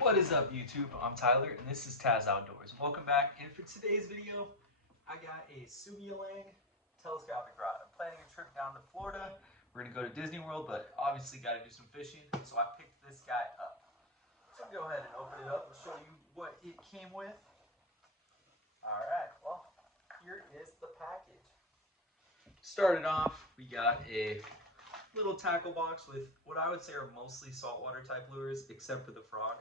What is up, YouTube? I'm Tyler, and this is Taz Outdoors. Welcome back, and for today's video, I got a Sougayilang telescopic rod. I'm planning a trip down to Florida. We're going to go to Disney World, but obviously got to do some fishing, so I picked this guy up. So I'll go ahead and open it up and show you what it came with. Alright, well, here is the package. Started off, we got a little tackle box with what I would say are mostly saltwater type lures, except for the frog.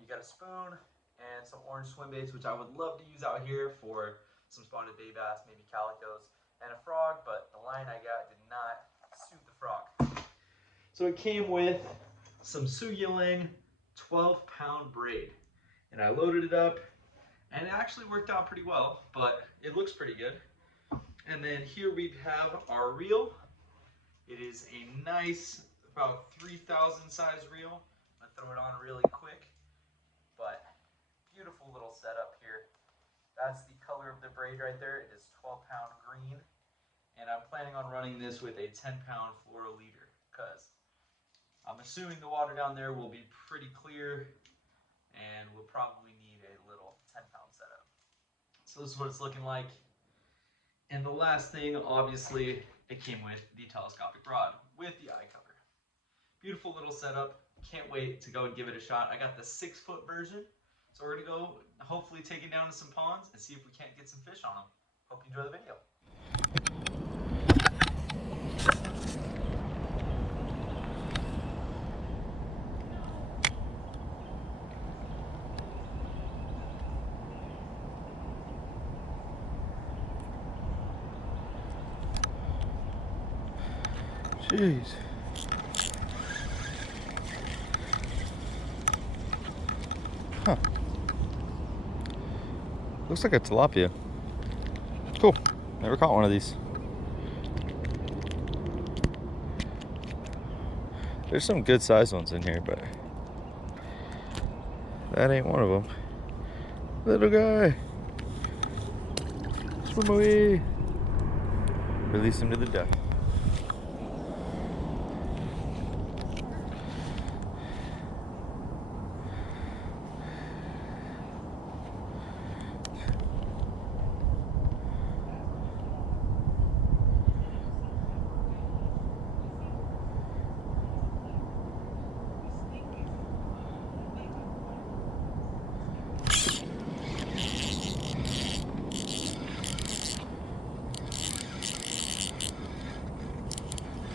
You got a spoon and some orange swim baits, which I would love to use out here for some spotted bay bass, maybe calicos, and a frog, but the line I got did not suit the frog. So it came with some Sougayilang 12-pound braid, and I loaded it up, and it actually worked out pretty well, but it looks pretty good. And then here we have our reel. It is a nice, about 3,000 size reel. I'm gonna throw it on really quick, but beautiful little setup here. That's the color of the braid right there. It is 12-pound green, and I'm planning on running this with a 10-pound fluoro leader because I'm assuming the water down there will be pretty clear, and we'll probably need a little 10-pound setup. So this is what it's looking like. And the last thing, obviously, it came with the telescopic rod with the eye cover. Beautiful little setup. Can't wait to go and give it a shot. I got the 6-foot version, so we're gonna go hopefully take it down to some ponds and see if we can't get some fish on them. Hope you enjoy the video. Jeez. Huh. Looks like a tilapia. Cool. Never caught one of these. There's some good sized ones in here, but that ain't one of them. Little guy. Swim away. Release him to the depth.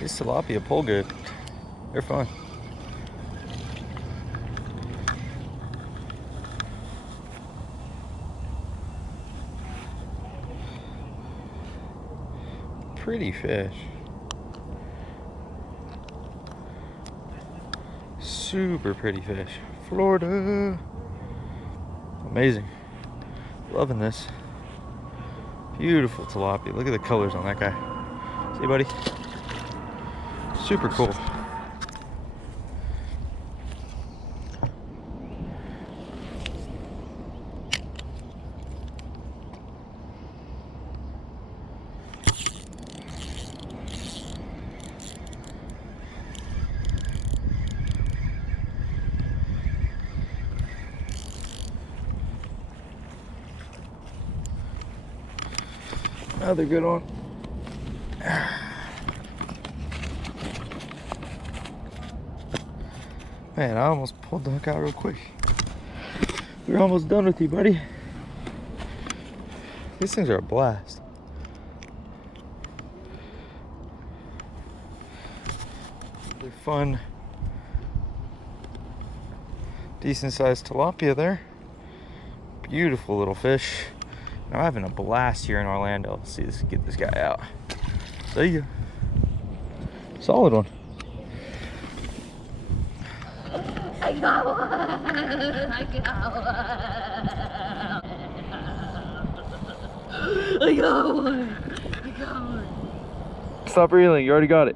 These tilapia pull good. They're fun. Pretty fish. Super pretty fish. Florida. Amazing. Loving this. Beautiful tilapia. Look at the colors on that guy. See, buddy? Super cool. Another good one. Man, I almost pulled the hook out real quick. We're almost done with you, buddy. These things are a blast. Really fun, decent sized tilapia there. Beautiful little fish. I'm having a blast here in Orlando. Let's see, let's get this guy out. See ya. Solid one. I got one. I got one. I got one. I got one. Stop reeling, you already got it.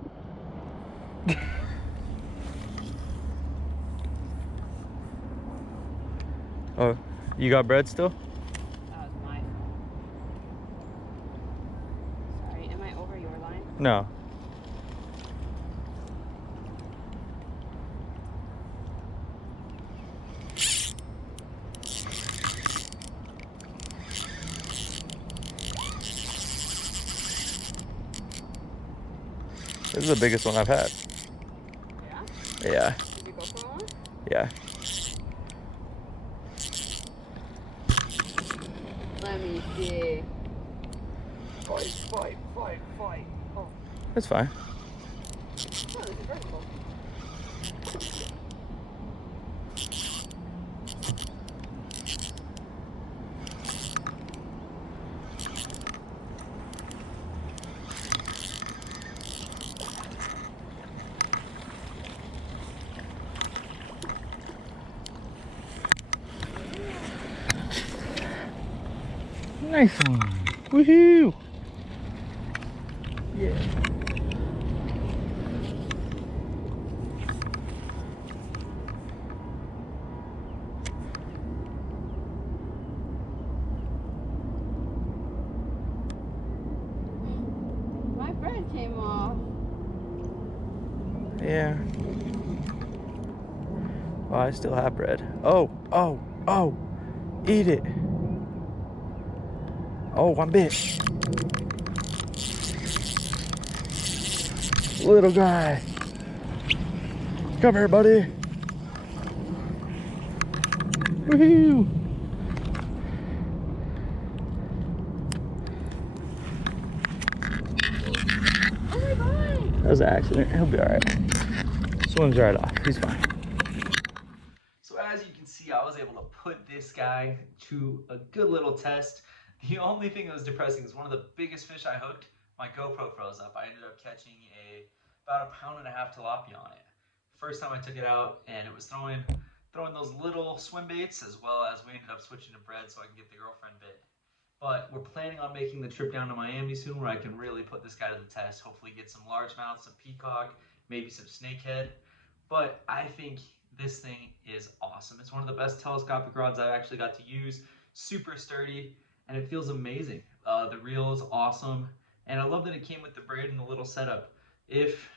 Oh, you got bread still? That was mine. Sorry, am I over your line? No. This is the biggest one I've had. Yeah? Yeah. Did you go for one? Yeah. Let me see. Fight. Oh. That's fine. Oh, this is vertical. Nice one. Woohoo! Yeah. My bread came off. Yeah. Well, I still have bread. Oh. Eat it. Oh, one bit. Little guy. Come here, buddy. Woohoo! Oh my god! That was an accident. He'll be alright. Swims right off. He's fine. So as you can see, I was able to put this guy to a good little test. The only thing that was depressing is one of the biggest fish I hooked, my GoPro froze up. I ended up catching about 1.5 pound tilapia on it. First time I took it out, and it was throwing those little swim baits, as well as we ended up switching to bread so I can get the girlfriend bit. But we're planning on making the trip down to Miami soon, where I can really put this guy to the test. Hopefully get some largemouth, some peacock, maybe some snakehead. But I think this thing is awesome. It's one of the best telescopic rods I've actually got to use. Super sturdy, and it feels amazing. The reel is awesome, and I love that it came with the braid and the little setup. If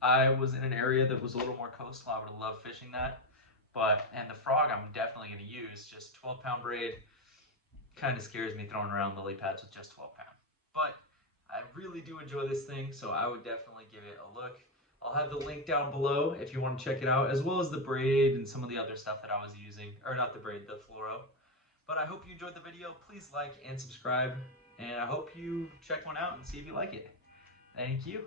I was in an area that was a little more coastal, I would have loved fishing that. And the frog I'm definitely going to use. Just 12-pound braid kind of scares me throwing around lily pads with just 12 pound. But I really do enjoy this thing, so I would definitely give it a look. I'll have the link down below if you want to check it out, as well as the braid and some of the other stuff that I was using. Or not the braid, the fluoro. But I hope you enjoyed the video. Please like and subscribe, and I hope you check one out and see if you like it. Thank you.